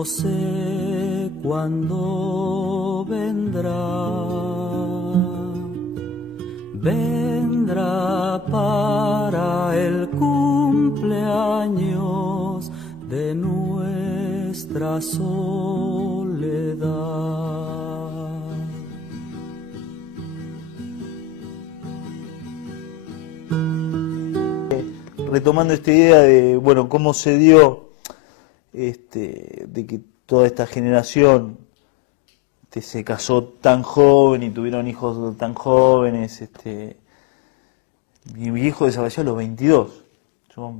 No sé cuándo vendrá, vendrá para el cumpleaños de nuestra soledad. Retomando esta idea de, bueno, cómo se dio de que toda esta generación se casó tan joven y tuvieron hijos tan jóvenes. Mi viejo desapareció a los 22. Yo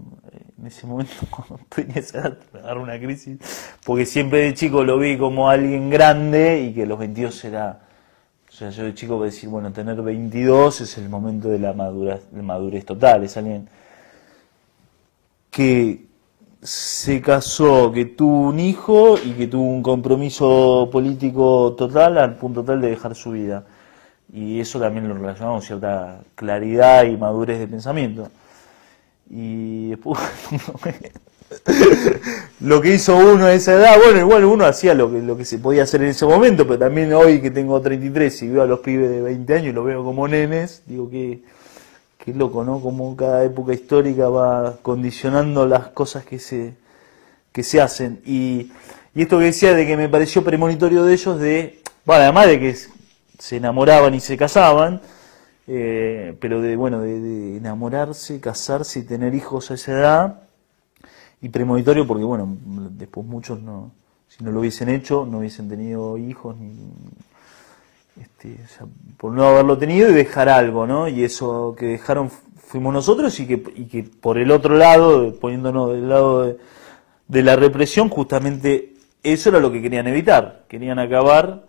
en ese momento, cuando tenía esa edad, me agarró una crisis, porque siempre de chico lo vi como alguien grande y que los 22 era... O sea, yo de chico voy a decir, bueno, tener 22 es el momento de la madurez total, es alguien que se casó, que tuvo un hijo y que tuvo un compromiso político total al punto tal de dejar su vida. Y eso también lo relacionamos con cierta claridad y madurez de pensamiento. Y después lo que hizo uno a esa edad, bueno, igual uno hacía lo que se podía hacer en ese momento, pero también hoy que tengo 33 y veo a los pibes de 20 años y los veo como nenes, digo que qué loco, ¿no? Como cada época histórica va condicionando las cosas que se hacen. Y esto que decía de que me pareció premonitorio de ellos, bueno, además de que se enamoraban y se casaban, pero de enamorarse, casarse y tener hijos a esa edad, y premonitorio porque, bueno, después muchos no, si no lo hubiesen hecho, no hubiesen tenido hijos, o sea, por no haberlo tenido y dejar algo, ¿no? Y eso que dejaron fuimos nosotros y que por el otro lado, poniéndonos del lado de la represión, justamente eso era lo que querían evitar. Querían acabar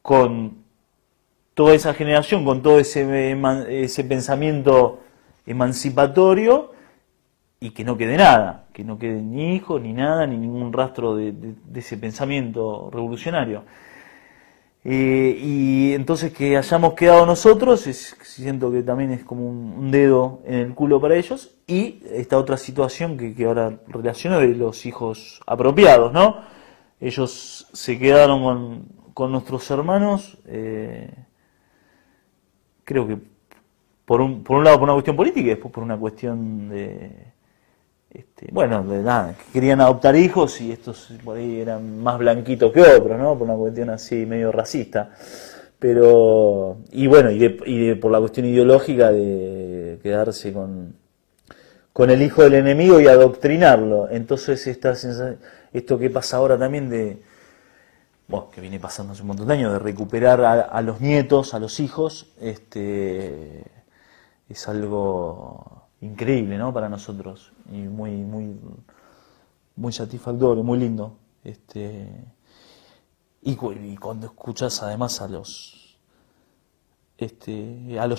con toda esa generación, con todo ese pensamiento emancipatorio y que no quede nada, que no quede ni hijos, ni nada, ni ningún rastro de ese pensamiento revolucionario. Y entonces que hayamos quedado nosotros, siento que también es como un dedo en el culo para ellos. Y esta otra situación que ahora relaciono de los hijos apropiados, ¿no? Ellos se quedaron con nuestros hermanos, creo que por un lado por una cuestión política y después por una cuestión de nada, que querían adoptar hijos y estos por ahí eran más blanquitos que otros, ¿no? Por una cuestión así medio racista. Pero, y bueno, por la cuestión ideológica de quedarse con el hijo del enemigo y adoctrinarlo. Entonces esto que pasa ahora también que viene pasando hace un montón de años, de recuperar a los nietos, a los hijos, es algo increíble, ¿no? Para nosotros y muy muy muy satisfactorio, muy lindo. Y cuando escuchas además a los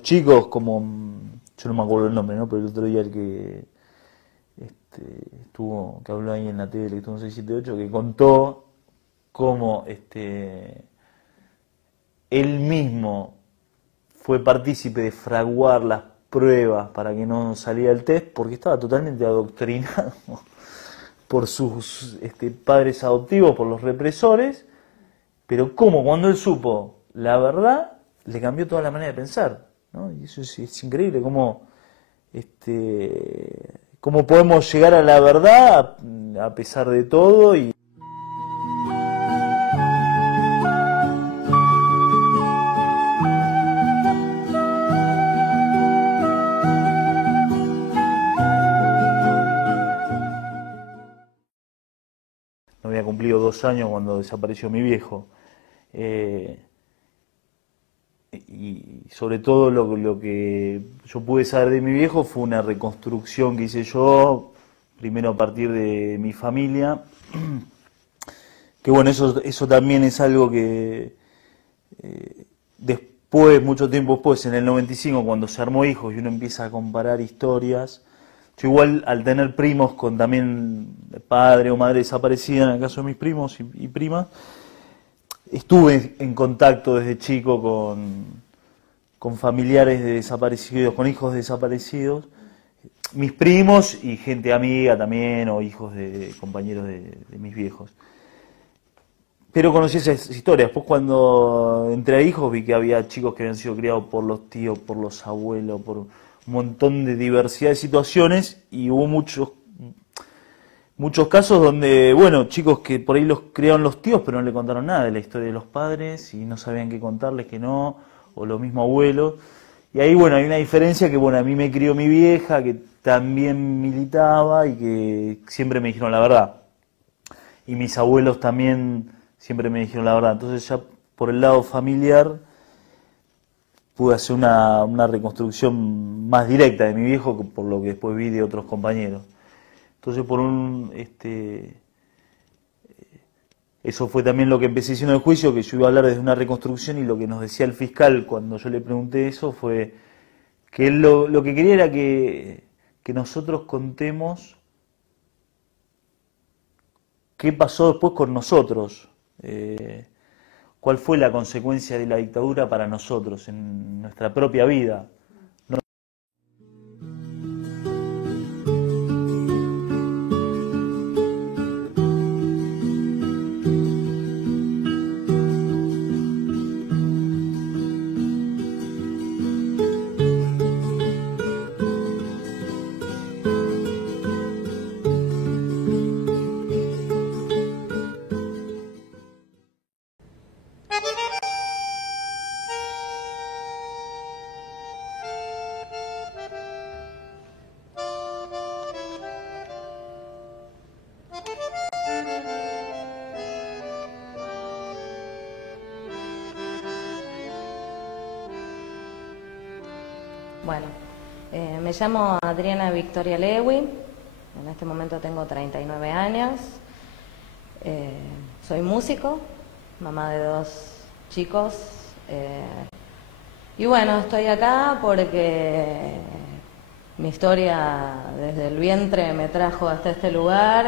chicos, como yo no me acuerdo el nombre, ¿no? Pero el otro día el que que habló ahí en la tele, que estuvo en 678, que contó cómo él mismo fue partícipe de fraguar las pruebas para que no saliera el test porque estaba totalmente adoctrinado por sus padres adoptivos, por los represores, pero como cuando él supo la verdad, le cambió toda la manera de pensar, ¿no? Y eso es increíble, cómo podemos llegar a la verdad a pesar de todo. Y no había cumplido 2 años cuando desapareció mi viejo. Y sobre todo lo que yo pude saber de mi viejo fue una reconstrucción que hice yo, primero a partir de mi familia, que bueno, eso también es algo que después, mucho tiempo después, en el 95, cuando se armó Hijos y uno empieza a comparar historias, yo igual al tener primos con también padre o madre desaparecida, en el caso de mis primos y primas, estuve en contacto desde chico con familiares de desaparecidos, con hijos de desaparecidos, mis primos y gente amiga también, o hijos de compañeros de mis viejos. Pero conocí esas historias. Después cuando entré a hijos vi que había chicos que habían sido criados por los tíos, por los abuelos, por un montón de diversidad de situaciones y hubo muchos casos donde, bueno, chicos que por ahí los criaron los tíos pero no le contaron nada de la historia de los padres y no sabían qué contarles, que no, o lo mismo abuelos. Y ahí, bueno, hay una diferencia que, bueno, a mí me crió mi vieja, que también militaba y que siempre me dijeron la verdad. Y mis abuelos también siempre me dijeron la verdad. Entonces ya por el lado familiar pude hacer una reconstrucción más directa de mi viejo, por lo que después vi de otros compañeros. Entonces eso fue también lo que empecé diciendo en el juicio, que yo iba a hablar desde una reconstrucción, y lo que nos decía el fiscal cuando yo le pregunté eso fue que él lo que quería era que nosotros contemos qué pasó después con nosotros, cuál fue la consecuencia de la dictadura para nosotros en nuestra propia vida. Bueno, me llamo Adriana Victoria Lewy, en este momento tengo 39 años, soy músico, mamá de 2 chicos, y bueno, estoy acá porque mi historia desde el vientre me trajo hasta este lugar.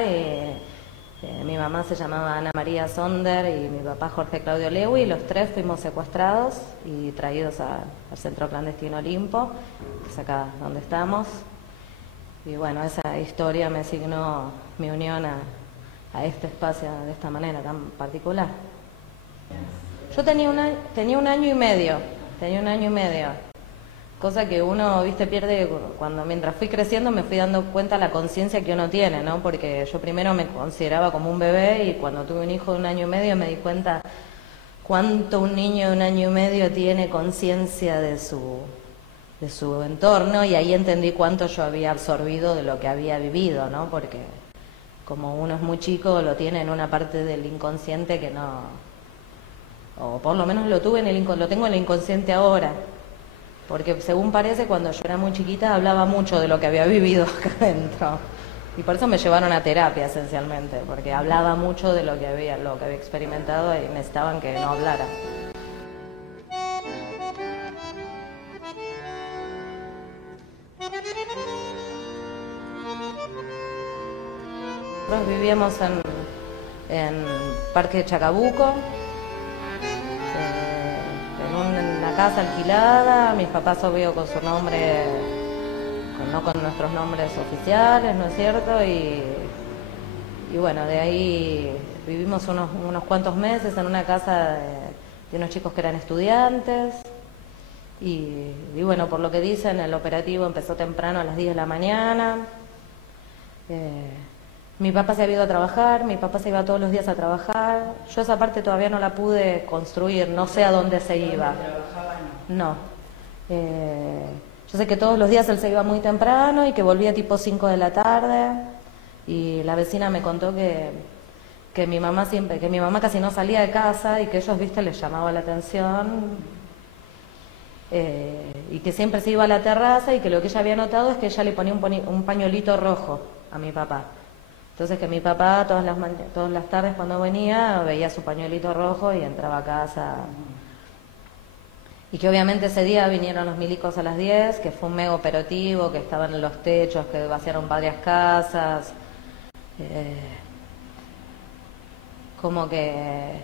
Mi mamá se llamaba Ana María Sonder y mi papá Jorge Claudio Lewy, y los 3 fuimos secuestrados y traídos al centro clandestino Olimpo, que es acá donde estamos. Y bueno, esa historia me signó mi unión a este espacio de esta manera tan particular. Yo tenía un año y medio, cosa que uno, viste, pierde mientras fui creciendo me fui dando cuenta la conciencia que uno tiene, ¿no? Porque yo primero me consideraba como un bebé, y cuando tuve un hijo de un año y medio me di cuenta cuánto un niño de un año y medio tiene conciencia de su entorno, y ahí entendí cuánto yo había absorbido de lo que había vivido, ¿no? Porque como uno es muy chico, lo tiene en una parte del inconsciente que no, o por lo menos lo tengo en el inconsciente ahora. Porque según parece, cuando yo era muy chiquita hablaba mucho de lo que había vivido acá adentro. Y por eso me llevaron a terapia esencialmente, porque hablaba mucho de lo que había experimentado y necesitaban que no hablara. Nosotros vivíamos en Parque Chacabuco, en una casa alquilada, mis papás obvio con su nombre, no con nuestros nombres oficiales, ¿no es cierto? Y bueno, de ahí vivimos unos cuantos meses en una casa de unos chicos que eran estudiantes. Y bueno, por lo que dicen, el operativo empezó temprano a las 10 de la mañana. Mi papá se había ido a trabajar, mi papá se iba todos los días a trabajar. Yo esa parte todavía no la pude construir, no sé a dónde se iba. No. Yo sé que todos los días él se iba muy temprano y que volvía tipo 5 de la tarde. Y la vecina me contó que mi mamá casi no salía de casa y que ellos, viste, les llamaba la atención. Y que siempre se iba a la terraza, y que lo que ella había notado es que ella le ponía un pañuelito rojo a mi papá. Entonces que mi papá todas las tardes cuando venía veía su pañuelito rojo y entraba a casa. Y que obviamente ese día vinieron los milicos a las 10, que fue un mega operativo, que estaban en los techos, que vaciaron varias casas. Como que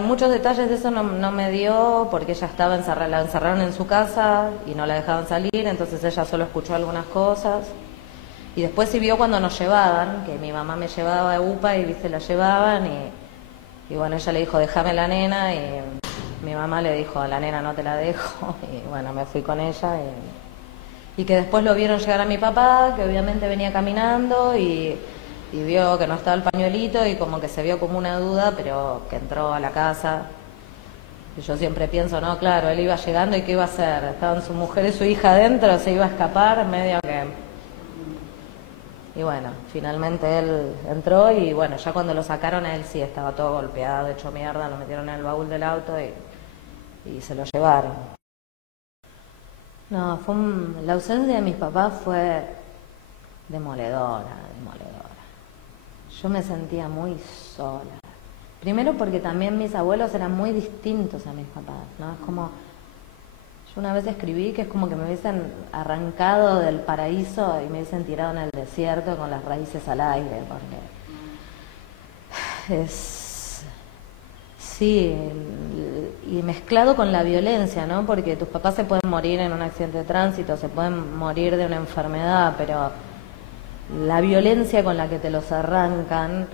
Muchos detalles de eso no me dio porque ella estaba encerrada, la encerraron en su casa y no la dejaban salir, entonces ella solo escuchó algunas cosas. Y después sí vio cuando nos llevaban, que mi mamá me llevaba a UPA y viste, la llevaban y bueno, ella le dijo, déjame la nena, y mi mamá le dijo, a la nena no te la dejo, y bueno, me fui con ella y que después lo vieron llegar a mi papá, que obviamente venía caminando y vio que no estaba el pañuelito y como que se vio como una duda, pero que entró a la casa. Y yo siempre pienso, no, claro, él iba llegando y ¿qué iba a hacer? Estaban su mujer y su hija adentro, se iba a escapar, medio que... Y bueno, finalmente él entró y bueno, ya cuando lo sacaron a él sí estaba todo golpeado, hecho mierda, lo metieron en el baúl del auto y se lo llevaron. No, la ausencia de mis papás fue demoledora. Yo me sentía muy sola. Primero porque también mis abuelos eran muy distintos a mis papás, ¿no? Es como, yo una vez escribí que es como que me hubiesen arrancado del paraíso y me hubiesen tirado en el desierto con las raíces al aire, porque sí, y mezclado con la violencia, ¿no? Porque tus papás se pueden morir en un accidente de tránsito, se pueden morir de una enfermedad, pero la violencia con la que te los arrancan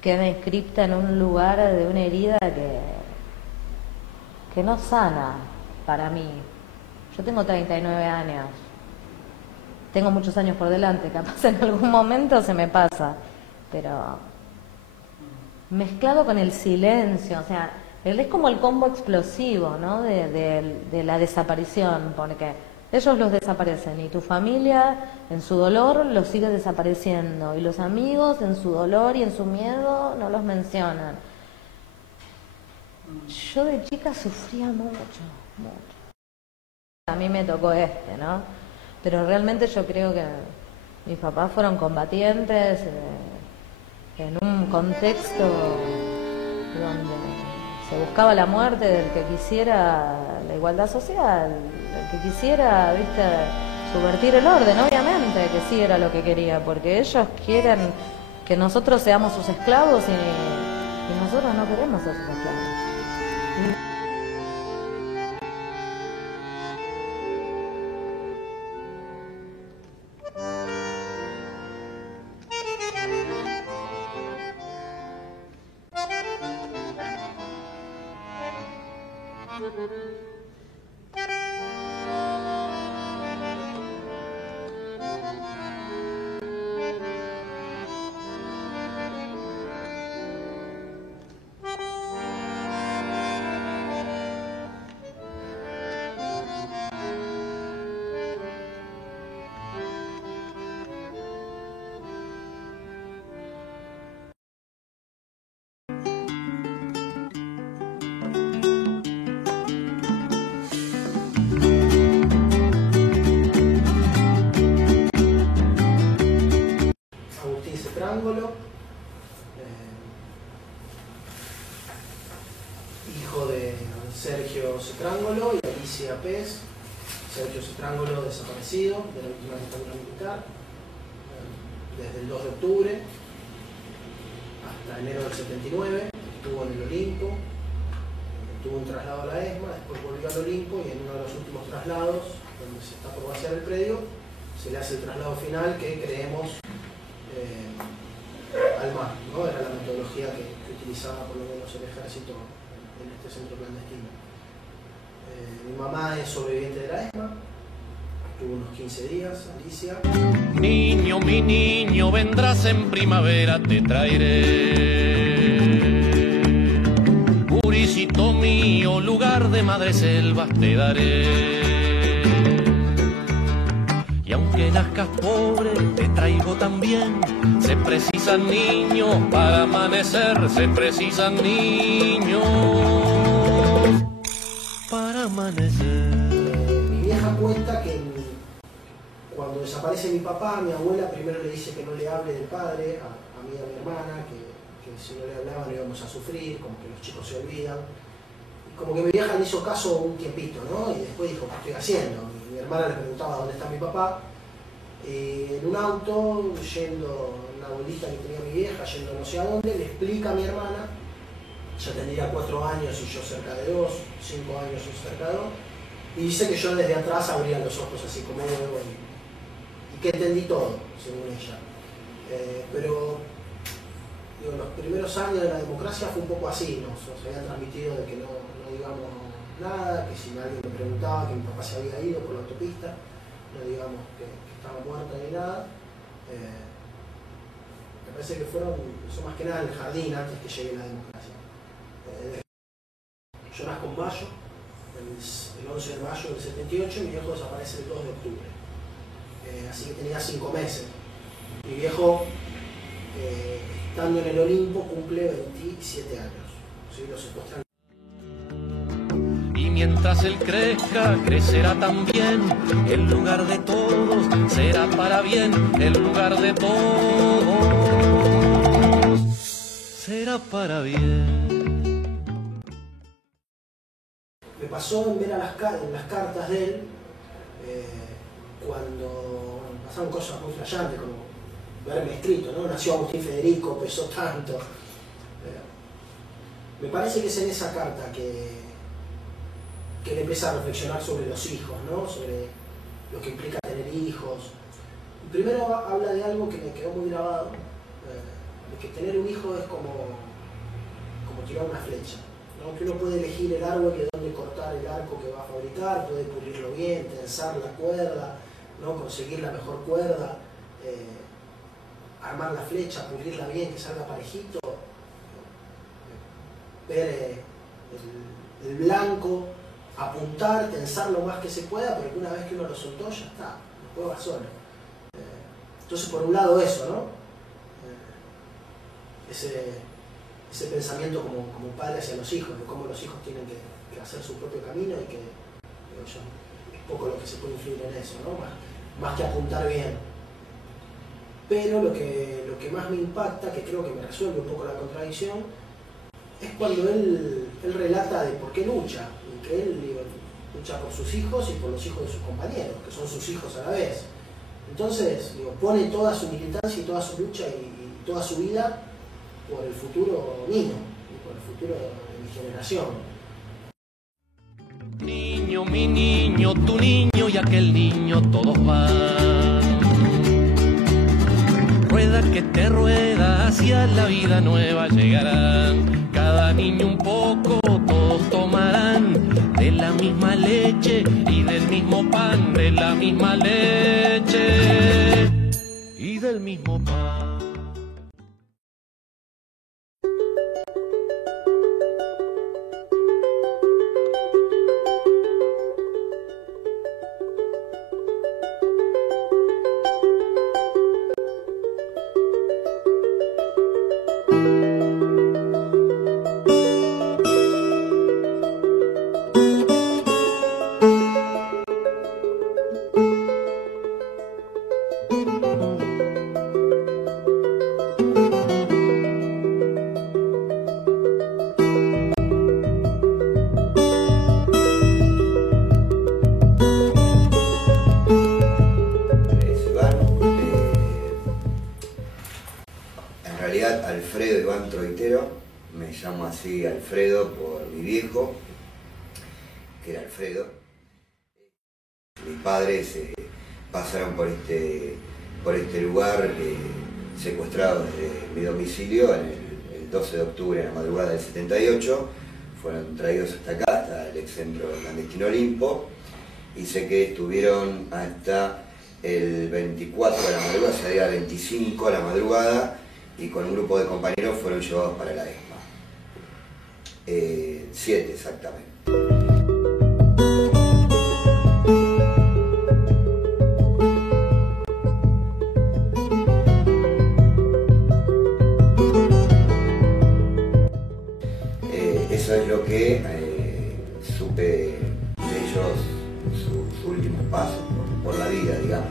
queda inscripta en un lugar de una herida que no sana para mí. Yo tengo 39 años, tengo muchos años por delante, capaz en algún momento se me pasa, pero mezclado con el silencio, o sea, es como el combo explosivo, ¿no? de la desaparición, porque ellos los desaparecen y tu familia en su dolor los sigue desapareciendo y los amigos en su dolor y en su miedo no los mencionan. Yo de chica sufría mucho. A mí me tocó ¿no? Pero realmente yo creo que mis papás fueron combatientes en un contexto donde se buscaba la muerte del que quisiera la igualdad social, el que quisiera, viste, subvertir el orden, obviamente que sí era lo que quería, porque ellos quieren que nosotros seamos sus esclavos y nosotros no queremos ser sus esclavos. Hijo de Sergio Cetrángolo y Alicia Pez. Sergio Cetrángolo desaparecido de la última dictadura militar desde el 2 de octubre hasta enero del 79, estuvo en el Olimpo, tuvo un traslado a la ESMA, después volvió al Olimpo y en uno de los últimos traslados, donde se está por vaciar el predio, se le hace el traslado final que creemos al mar, ¿no? Era la metodología que utilizaba por lo menos el ejército en este centro clandestino. Mi mamá es sobreviviente de la ESMA, tuvo unos 15 días, Alicia. Niño, mi niño, vendrás en primavera, te traeré. Gurisito mío, lugar de madre selvas te daré. Y aunque nazcas pobre, te traigo también. Se precisan niños para amanecer, se precisan niños para amanecer. Mi vieja cuenta que cuando desaparece mi papá, mi abuela primero le dice que no le hable del padre, a mí y a mi hermana, que si no le hablaba no íbamos a sufrir, como que los chicos se olvidan. Y como que mi vieja le hizo caso un tiempito, ¿no? Y después dijo, ¿qué estoy haciendo? Mi hermana le preguntaba dónde está mi papá. En un auto, yendo, una bolita que tenía mi vieja, yendo no sé a dónde, le explica a mi hermana ya tendría 4 años y yo cerca de 2, 5 años y cerca de 2, y dice que yo desde atrás abría los ojos así como huevo y que entendí todo, según ella. Pero digo, los primeros años de la democracia fue un poco así, nos habían transmitido de que no digamos nada, que si alguien me preguntaba que mi papá se había ido por la autopista, no digamos que estaba muerta ni nada. Me parece que son más que nada en el jardín antes que llegue la democracia. Yo nazco en mayo, el 11 de mayo del 78, y mi viejo desaparece el 2 de octubre. Así que tenía 5 meses. Mi viejo, estando en el Olimpo, cumple 27 años. ¿Sí? Lo secuestran. Y mientras él crezca, crecerá también. El lugar de todos será para bien. El lugar de todos será para bien. Me pasó en ver en las cartas de él, cuando pasaron cosas muy flashantes, como verme escrito, ¿no? Nació Agustín Federico, pesó tanto. Me parece que es en esa carta que él empieza a reflexionar sobre los hijos, ¿no? Sobre lo que implica tener hijos. Primero habla de algo que me quedó muy grabado, de que tener un hijo es como tirar una flecha, ¿no? Que uno puede elegir el árbol de dónde cortar el arco que va a fabricar, puede pulirlo bien, tensar la cuerda, ¿no? Conseguir la mejor cuerda, armar la flecha, pulirla bien, que salga parejito, ver el blanco, apuntar, tensar lo más que se pueda, pero que una vez que uno lo soltó ya está, después va solo. Entonces por un lado eso, ¿no? Ese pensamiento como padre hacia los hijos, de cómo los hijos tienen que hacer su propio camino y que es poco lo que se puede influir en eso, ¿no? Más que apuntar bien. Pero lo que más me impacta, que creo que me resuelve un poco la contradicción, es cuando él relata de por qué lucha, y que él lucha por sus hijos y por los hijos de sus compañeros, que son sus hijos a la vez. Entonces, pone toda su militancia y toda su lucha y toda su vida por el futuro mío, y por el futuro de mi generación. Niño, mi niño, tu niño y aquel niño, todos van. Rueda que te rueda, hacia la vida nueva llegarán. Cada niño un poco, todos tomarán de la misma leche y del mismo pan, de la misma leche y del mismo pan. Alfredo Iván Troitero, me llamo así Alfredo por mi viejo, que era Alfredo. Mis padres pasaron por este lugar secuestrados desde mi domicilio el 12 de octubre, en la madrugada del 78, fueron traídos hasta acá, hasta el ex centro clandestino Olimpo, y sé que estuvieron hasta el 24 de la madrugada, o sea, el 25 de la madrugada, y con un grupo de compañeros fueron llevados para la ESMA. 7 exactamente. Eso es lo que supe de ellos, sus últimos pasos por la vida, digamos.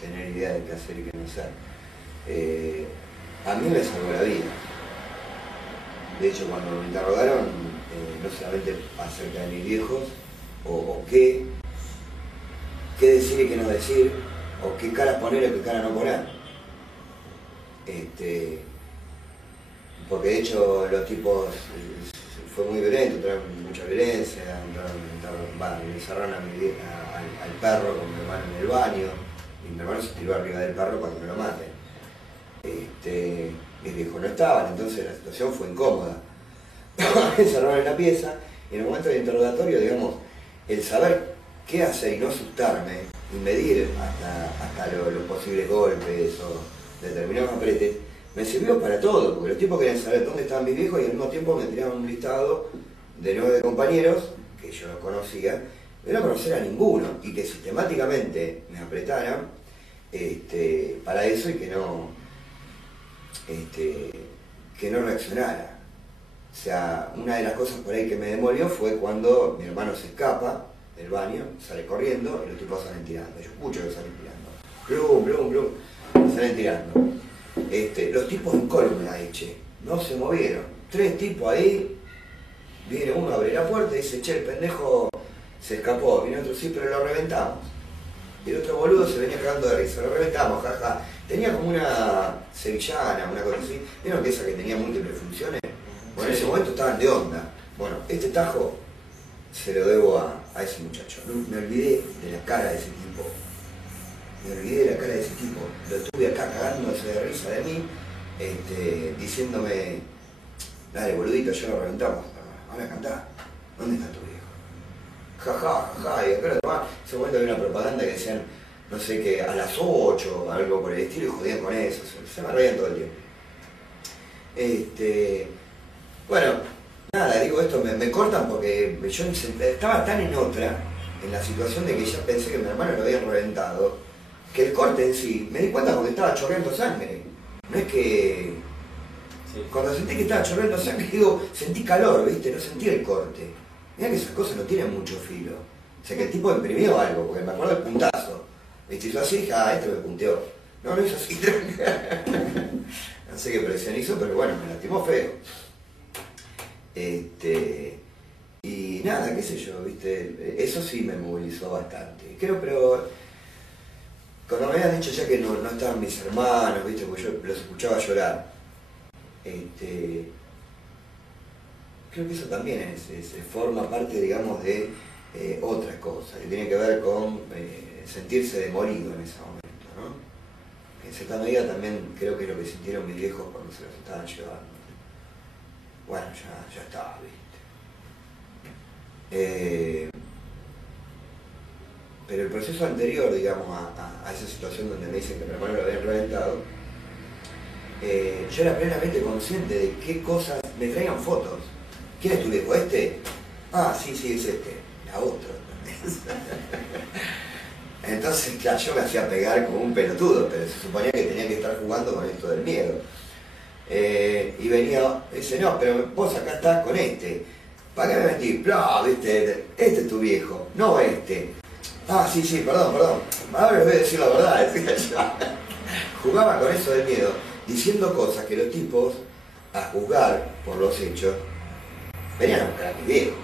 Tener idea de qué hacer y qué no hacer. A mí me salvó la vida. De hecho, cuando me interrogaron, no solamente acerca de mis viejos, o qué decir y qué no decir, o qué cara poner o qué cara no poner. Porque de hecho los tipos fue muy violento, trajeron mucha violencia, le encerraron al perro con mi hermano en el baño, y mi hermano se tiró arriba del perro para que no lo maten. Mis viejos no estaban, entonces la situación fue incómoda. Me encerraron en la pieza, y en el momento del interrogatorio, digamos, el saber qué hacer y no asustarme, y medir hasta los posibles golpes o determinados apretes, me sirvió para todo, porque los tipos querían saber dónde estaban mis viejos y al mismo tiempo me tiraban un listado de 9 compañeros, que yo no conocía, de no conocer a ninguno, y que sistemáticamente me apretaran para eso y que no reaccionara. O sea, una de las cosas por ahí que me demolió fue cuando mi hermano se escapa del baño, sale corriendo y los tipos salen tirando. Yo escucho que salen tirando. Blum, blum, blum, salen tirando. Los tipos en columna, no se movieron. 3 tipos ahí, viene uno, abre la puerta y dice, che, el pendejo se escapó. Viene otro, sí, pero lo reventamos. Y el otro boludo se venía cagando de risa, lo reventamos, jaja. Tenía como una sevillana, una cosa así. ¿Vieron que esa que tenía múltiples funciones? Bueno, en ese momento estaban de onda. Bueno, este tajo se lo debo a ese muchacho. Me olvidé de la cara de ese tipo. Lo tuve acá cagándose de risa de mí, diciéndome, dale boludito, ya lo reventamos, van a cantar, ¿dónde está tu viejo? Jaja, jaja, y acá lo tomaba. En ese momento había una propaganda que decían, no sé qué, a las 8, algo por el estilo, y jodían con eso, se me reían todo el tiempo. Bueno, nada, digo esto, me cortan porque yo estaba tan en la situación de que ya pensé que mi hermano lo habían reventado, que el corte en sí, me di cuenta porque estaba chorreando sangre. No es que... Sí. Cuando sentí que estaba chorreando sangre, digo, sentí calor, ¿viste? No sentí el corte. Mirá que esas cosas no tienen mucho filo. O sea que el tipo imprimió algo, porque me acuerdo del puntazo. ¿Viste? Hizo así, este me punteó. No hizo así. No sé qué presión hizo, pero bueno, me lastimó feo. Y nada, qué sé yo, ¿viste? Eso sí me movilizó bastante. Creo, pero... Cuando me habían dicho ya que no estaban mis hermanos, ¿viste? Porque yo los escuchaba llorar. Creo que eso también forma parte, digamos, de otra cosa, que tiene que ver con sentirse demolido en ese momento, ¿no? En cierta medida también creo que es lo que sintieron mis viejos cuando se los estaban llevando. Bueno, ya está, ¿viste? Pero el proceso anterior, digamos, a esa situación donde me dicen que mi hermano lo habían reventado, yo era plenamente consciente de qué cosas me traían fotos. ¿Quién es tu viejo? ¿Este? Ah, sí, es este. La otra. Entonces, claro, yo me hacía pegar como un pelotudo, pero se suponía que tenía que estar jugando con esto del miedo. Y venía, dice, no, pero vos acá estás con este. ¿Para qué me metí? No, viste, este es tu viejo, no este. Ah, sí, perdón. Ahora les voy a decir la verdad, decía yo. Jugaba con eso del miedo, diciendo cosas que los tipos, a juzgar por los hechos, venían a buscar a mi viejo,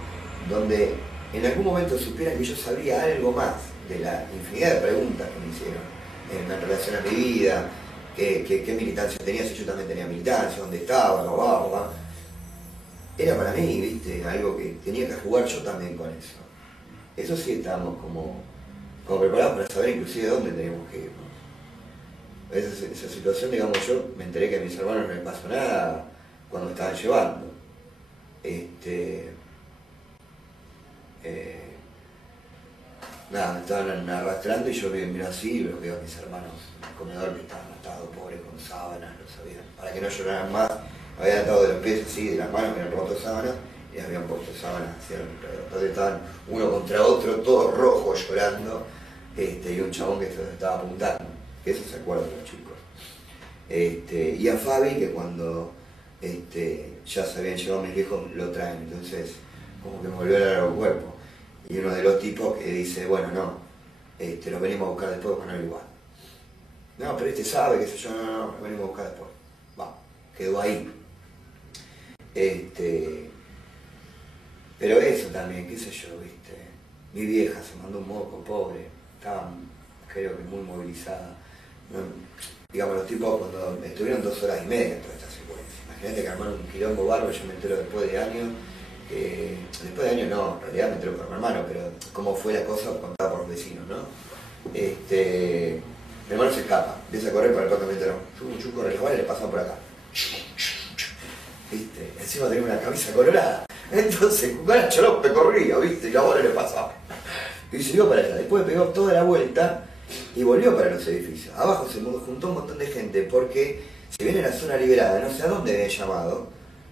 donde en algún momento supieran que yo sabía algo más de la infinidad de preguntas que me hicieron en relación a mi vida, qué militancia tenía, si yo también tenía militancia, dónde estaba, Era para mí, ¿viste? Algo que tenía que jugar yo también con eso. Eso sí estábamos como preparados para saber inclusive dónde teníamos que ir, ¿no? Esa situación, digamos, yo me enteré que a mis hermanos no les pasó nada cuando me estaban llevando. Nada, me estaban arrastrando y yo miro así y veo a mis hermanos en el comedor que estaban atados, pobres, con sábanas, para que no lloraran más, habían atado de los pies así, de las manos, que eran rotos sábanas, y habían puesto sábanas hacia alrededor. Entonces estaban uno contra otro, todos rojos llorando, y un chabón que se los estaba apuntando, que eso se acuerdan los chicos. Y a Fabi, que cuando ya se habían llevado a mis viejos, lo traen, entonces como que me volvió a dar el cuerpo. Y uno de los tipos que dice, bueno, no, lo venimos a buscar después con él igual. No, pero sabe, qué sé yo, no, lo venimos a buscar después. Va, quedó ahí. Pero eso también, qué sé yo, ¿viste? Mi vieja se mandó un moco, pobre, estaba, creo que muy movilizada. digamos, los tipos cuando estuvieron 2 horas y media en toda esta secuencia. Imagínate que armaron un quilombo bárbaro, yo me entero después de años, después de años no, en realidad me entero por mi hermano, pero cómo fue la cosa contada por los vecinos, ¿no? Mi hermano se escapa, empieza a correr para el departamento, un chuco relajado y le pasan por acá. ¿Viste? Encima tenía una camisa colorada. Entonces, Cucaracho López corría, ¿viste? Y la bola le pasaba. Y siguió para allá. Después pegó toda la vuelta y volvió para los edificios. Abajo se juntó un montón de gente porque, si bien era zona liberada, no sé a dónde habían llamado,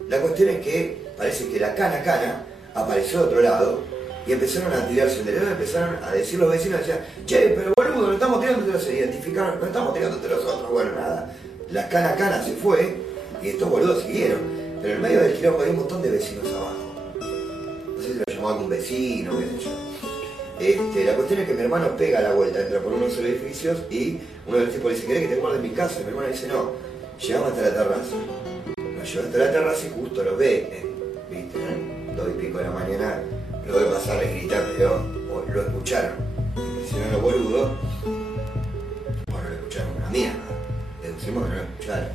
la cuestión es que parece que la cana apareció de otro lado y empezaron a tirarse el dedo, empezaron a decir los vecinos, decían, che, pero boludo, nos estamos tirando entre los, se identificaron, nos estamos tirando entre los otros, bueno, nada. La cana se fue y estos boludos siguieron, pero en medio del quilombo hay un montón de vecinos abajo. No sé si lo llamó algún vecino, qué sé yo. La cuestión es que mi hermano pega la vuelta, entra por uno de los edificios y uno de los tipos le dice, ¿querés que te guarde en mi casa? Y mi hermano dice, no, llegamos hasta la terraza. Nos llevó hasta la terraza y justo los ve, viste, 2 y pico de la mañana, lo ve pasar y gritar, pero lo escucharon. Le hicieron los boludos, bueno, lo escucharon una mierda, deducimos que no lo escucharon.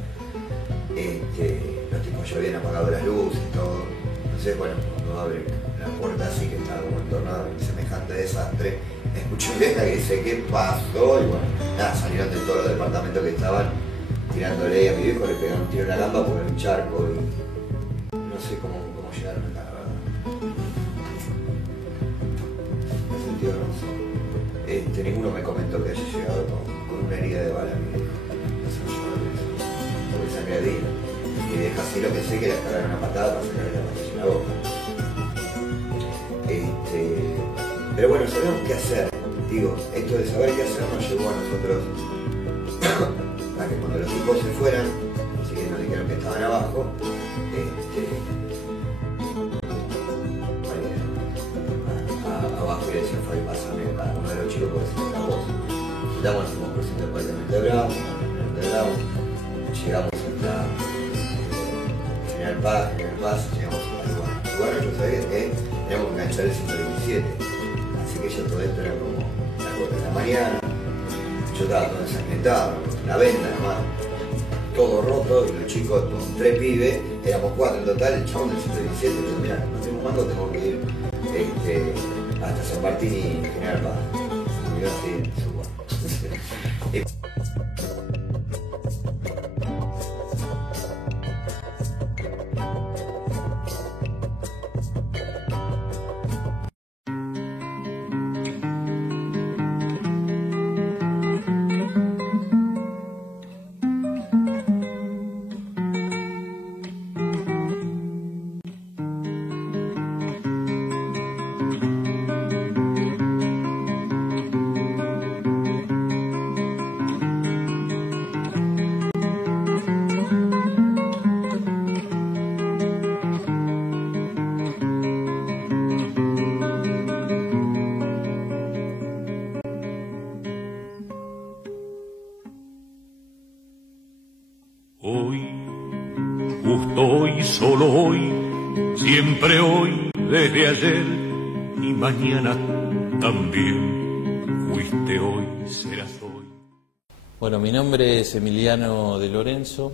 Los tipos ya habían apagado las luces y todo. Entonces, bueno, cuando abre la puerta así que estaba como entornado en semejante desastre, escuché una vieja que dice, ¿qué pasó? Y bueno, nada, salieron de todos los departamentos que estaban tirándole, a mi viejo le pegaron un tiro en la gamba por el charco y no sé cómo llegaron acá, la verdad. Me he sentido hermoso. Ninguno me comentó que haya llegado con una herida de bala a mi viejo. Porque sangre de vida. Y deja así lo que sé que le cagaron una patada para sacarle la pastilla en la boca. Pero bueno, sabemos qué hacer. Digo, esto de saber qué hacer nos llevó a nosotros a que cuando los tipos se fueran, así que nos dijeron que estaban abajo, abajo y le decían, Fabi, pásame a uno de los chicos porque se me acabó. Damos el 5% del departamento de Bravo, llegamos hasta General Paz, llegamos al lugar. El lugar yo sabía que teníamos que enganchar el 127, así que ya todo esto era como las 4 de la mañana, yo estaba todo ensangrentado, la venda nomás, todo roto, y los chicos con 3 pibes, éramos 4 en total, el chabón del 127, yo digo, mira, no tengo mando, tengo que ir hasta San Martín y General Paz. Y yo así, Hoy, justo hoy, solo hoy, siempre hoy, desde ayer y mañana también. Fuiste hoy, serás hoy. Bueno, mi nombre es Emiliano de Lorenzo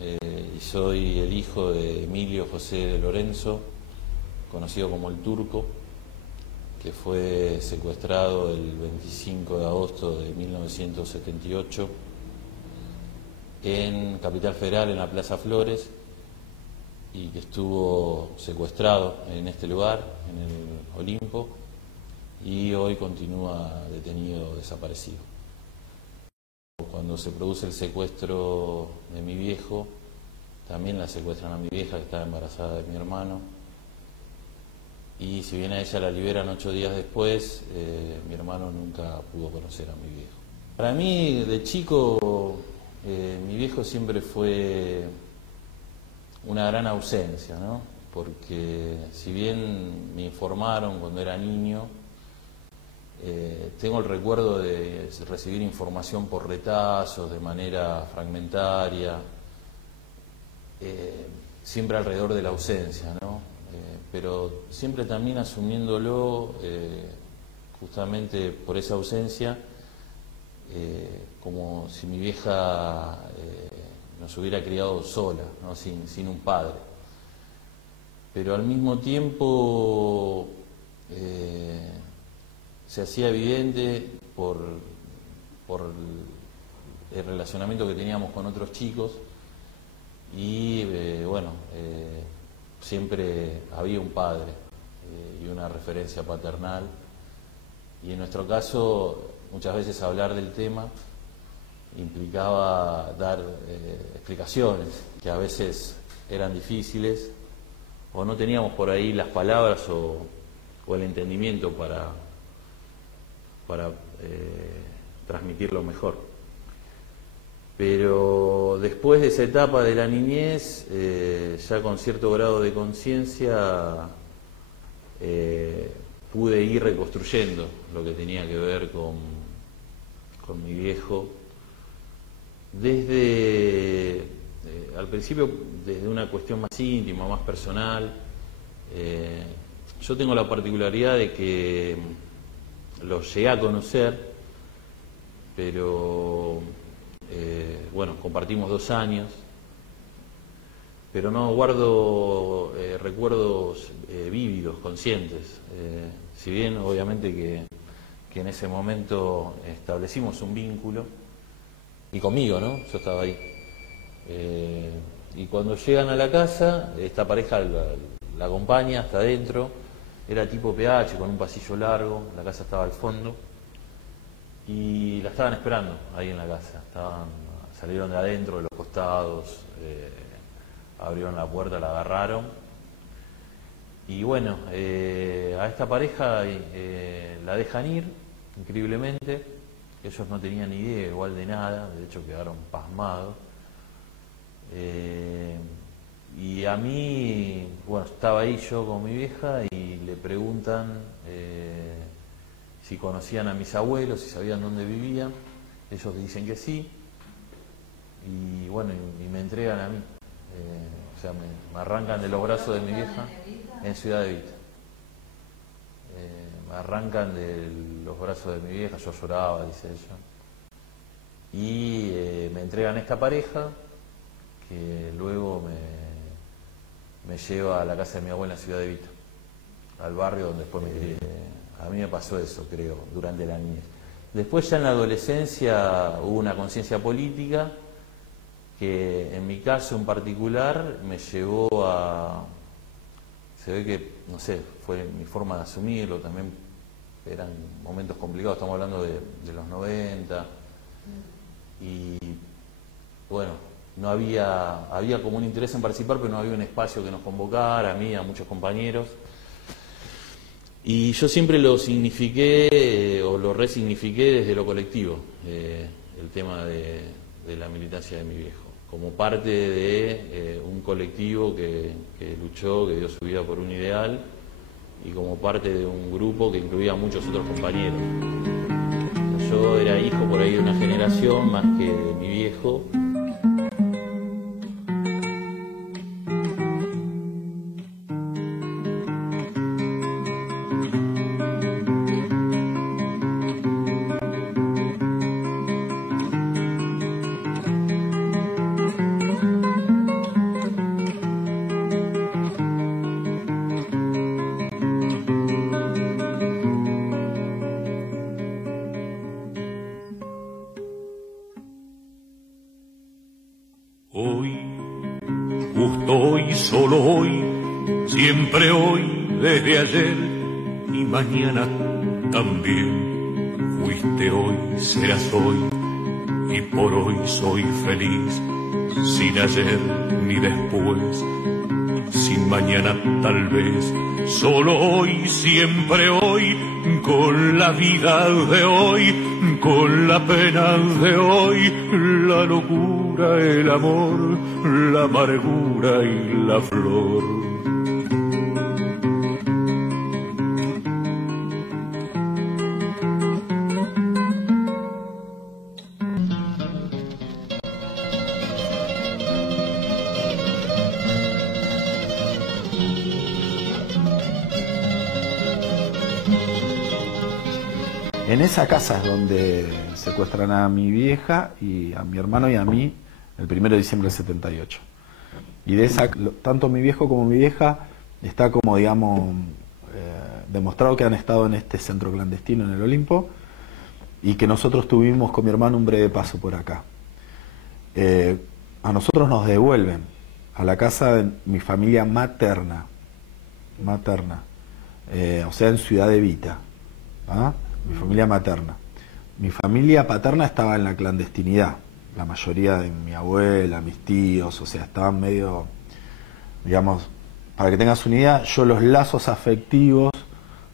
y soy el hijo de Emilio José de Lorenzo, conocido como el Turco, que fue secuestrado el 25 de agosto de 1978 en Capital Federal, en la Plaza Flores, y que estuvo secuestrado en este lugar, en el Olimpo, y hoy continúa detenido, desaparecido. Cuando se produce el secuestro de mi viejo, también la secuestran a mi vieja, que estaba embarazada de mi hermano, y si bien a ella la liberan 8 días después, mi hermano nunca pudo conocer a mi viejo. Para mí, de chico, mi viejo siempre fue una gran ausencia, ¿no? Porque si bien me informaron cuando era niño, tengo el recuerdo de recibir información por retazos, de manera fragmentaria, siempre alrededor de la ausencia, ¿no? Pero siempre también asumiéndolo, justamente por esa ausencia, como si mi vieja nos hubiera criado sola, ¿no? sin un padre. Pero al mismo tiempo se hacía evidente por el relacionamiento que teníamos con otros chicos y siempre había un padre y una referencia paternal, y en nuestro caso muchas veces hablar del tema implicaba dar explicaciones que a veces eran difíciles o no teníamos por ahí las palabras o el entendimiento para transmitirlo mejor. Pero después de esa etapa de la niñez, ya con cierto grado de conciencia, pude ir reconstruyendo lo que tenía que ver con mi viejo. Desde, al principio, desde una cuestión más íntima, más personal. Yo tengo la particularidad de que lo llegué a conocer, pero compartimos 2 años, pero no guardo recuerdos vívidos, conscientes. Si bien obviamente que en ese momento establecimos un vínculo, y conmigo, ¿no? Yo estaba ahí. Y cuando llegan a la casa, esta pareja la acompaña hasta adentro. Era tipo PH, con un pasillo largo, la casa estaba al fondo, y la estaban esperando ahí en la casa. Salieron de adentro, de los costados, abrieron la puerta, la agarraron. Y bueno, a esta pareja la dejan ir, increíblemente. Ellos no tenían ni idea igual de nada, de hecho quedaron pasmados. Y a mí, estaba ahí yo con mi vieja y le preguntan si conocían a mis abuelos, si sabían dónde vivían. Ellos dicen que sí. Y me entregan a mí. Me arrancan de los brazos de mi vieja en Ciudad de Vita. Me arrancan de los brazos de mi vieja, yo lloraba, dice ella. Y me entregan a esta pareja, que luego me lleva a la casa de mi abuela en Ciudad de Vita, al barrio donde después me crié. A mí me pasó eso, creo, durante la niñez. Después ya en la adolescencia hubo una conciencia política que en mi caso en particular me llevó a... Se ve que, no sé, fue mi forma de asumirlo, también eran momentos complicados, estamos hablando de los 90, y no había como un interés en participar, pero no había un espacio que nos convocara, a mí, a muchos compañeros. Y yo siempre lo signifiqué o lo resignifiqué desde lo colectivo, el tema de la militancia de mi viejo, como parte de un colectivo que luchó, que dio su vida por un ideal, y como parte de un grupo que incluía a muchos otros compañeros. Yo era hijo por ahí de una generación más que de mi viejo. Hoy, justo hoy, solo hoy, siempre hoy, desde ayer y mañana también. Fuiste hoy, serás hoy, y por hoy soy feliz, sin ayer ni después, sin mañana tal vez. Solo hoy, siempre hoy, con la vida de hoy, con la pena de hoy, la locura, el amor, la amargura y la flor. En esa casa donde secuestran a mi vieja y a mi hermano y a mí el 1 de diciembre del 78. Y de esa, tanto mi viejo como mi vieja está como, digamos, demostrado que han estado en este centro clandestino en el Olimpo y que nosotros tuvimos con mi hermano un breve paso por acá. A nosotros nos devuelven a la casa de mi familia materna, o sea, en Ciudad Evita, ¿ah? Mi familia materna. Mi familia paterna estaba en la clandestinidad, la mayoría de mi abuela, mis tíos, o sea, estaban medio, digamos, para que tengas una idea, yo los lazos afectivos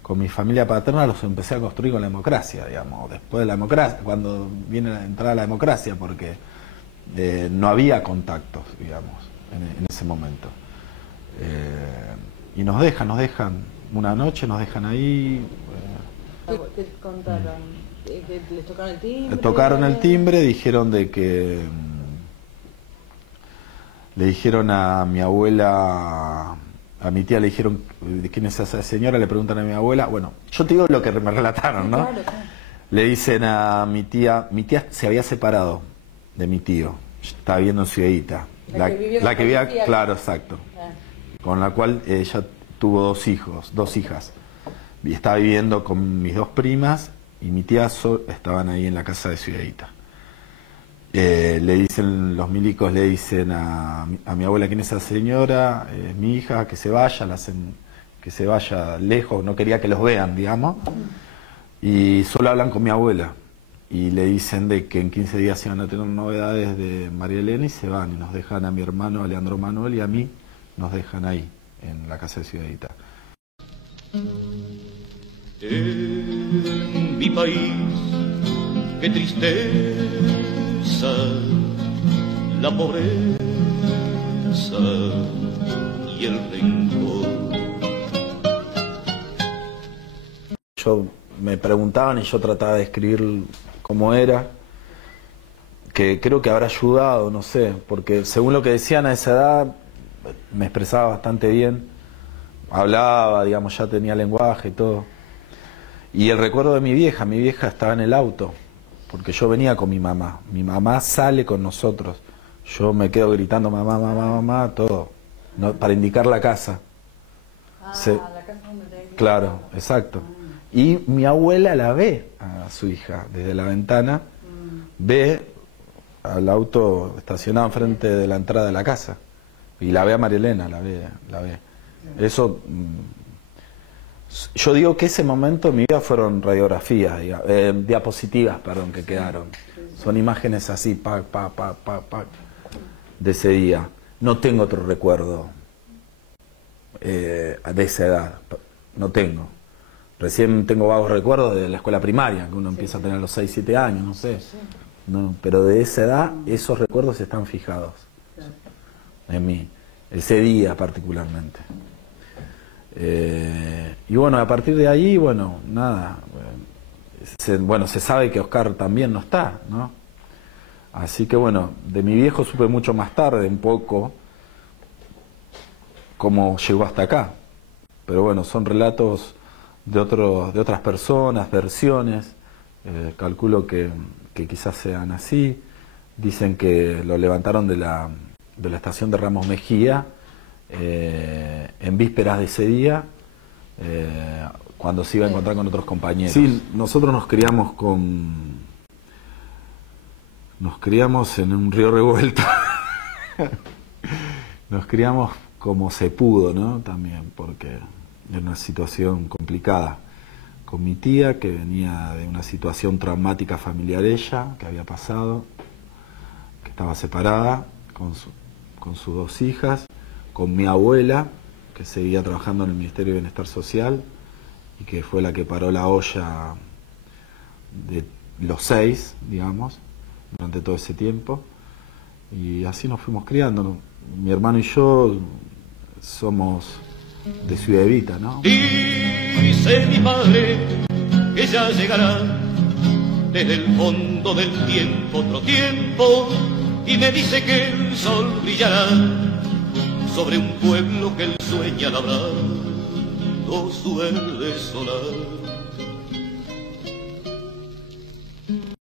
con mi familia paterna los empecé a construir con la democracia, digamos, después de la democracia, cuando viene a entrar la democracia, porque no había contactos, digamos, en ese momento. Y nos dejan una noche, nos dejan ahí. ¿Qué contaron? ¿Que les tocaron el timbre? Tocaron el timbre, dijeron de que le dijeron a mi abuela, a mi tía le dijeron de quién es esa señora, le preguntan a mi abuela, bueno, yo te digo lo que me relataron, ¿no? Claro. Le dicen a mi tía se había separado de mi tío, estaba viviendo en Ciudadita, la que vivía, claro, exacto, con la cual ella tuvo dos hijas, y estaba viviendo con mis dos primas y mi tía estaban ahí en la casa de Ciudadita. Le dicen, los milicos le dicen a mi abuela quién es esa señora, es mi hija, que se vaya, que se vaya lejos, no quería que los vean, digamos, y solo hablan con mi abuela y le dicen de que en 15 días iban a tener novedades de María Elena y se van y nos dejan a mi hermano Leandro Manuel y a mí nos dejan ahí en la casa de Ciudadita. En mi país, qué tristeza, la pobreza y el rencor. Me preguntaban y yo trataba de escribir cómo era, que creo que habrá ayudado, no sé, porque según lo que decían a esa edad me expresaba bastante bien, hablaba, digamos, ya tenía lenguaje y todo. Y el recuerdo de mi vieja estaba en el auto, porque yo venía con mi mamá sale con nosotros, yo me quedo gritando mamá, mamá, mamá, todo, no, para indicar la casa. La casa donde te ven. Claro, exacto. Y mi abuela la ve a su hija desde la ventana, ve al auto estacionado enfrente de la entrada de la casa y la ve a María Elena, la ve. Eso, yo digo que ese momento en mi vida fueron radiografías, diapositivas, perdón, que quedaron. Son imágenes así, de ese día. No tengo otro recuerdo de esa edad, no tengo. Recién tengo vagos recuerdos de la escuela primaria, que uno empieza a tener los 6, 7 años, no sé. No, pero de esa edad, esos recuerdos están fijados en mí, ese día particularmente. Y bueno, a partir de ahí, bueno, nada. Se sabe que Oscar también no está, ¿no? Así que bueno, de mi viejo supe mucho más tarde, un poco, cómo llegó hasta acá. Pero bueno, son relatos de otras personas, versiones, calculo que quizás sean así. Dicen que lo levantaron de la estación de Ramos Mejía en vísperas de ese día, cuando se iba a encontrar con otros compañeros. Sí, nosotros nos criamos en un río revuelto. Nos criamos como se pudo, ¿no? También, porque era una situación complicada. Con mi tía, que venía de una situación traumática familiar ella, que había pasado, que estaba separada, con sus dos hijas, con mi abuela, que seguía trabajando en el Ministerio de Bienestar Social, y que fue la que paró la olla de los 6, digamos, durante todo ese tiempo. Y así nos fuimos criando, ¿no? Mi hermano y yo somos de Ciudad Evita, ¿no? Dice mi padre que ya llegará desde el fondo del tiempo otro tiempo, y me dice que el sol brillará sobre un pueblo que él sueña labrando su verde solar.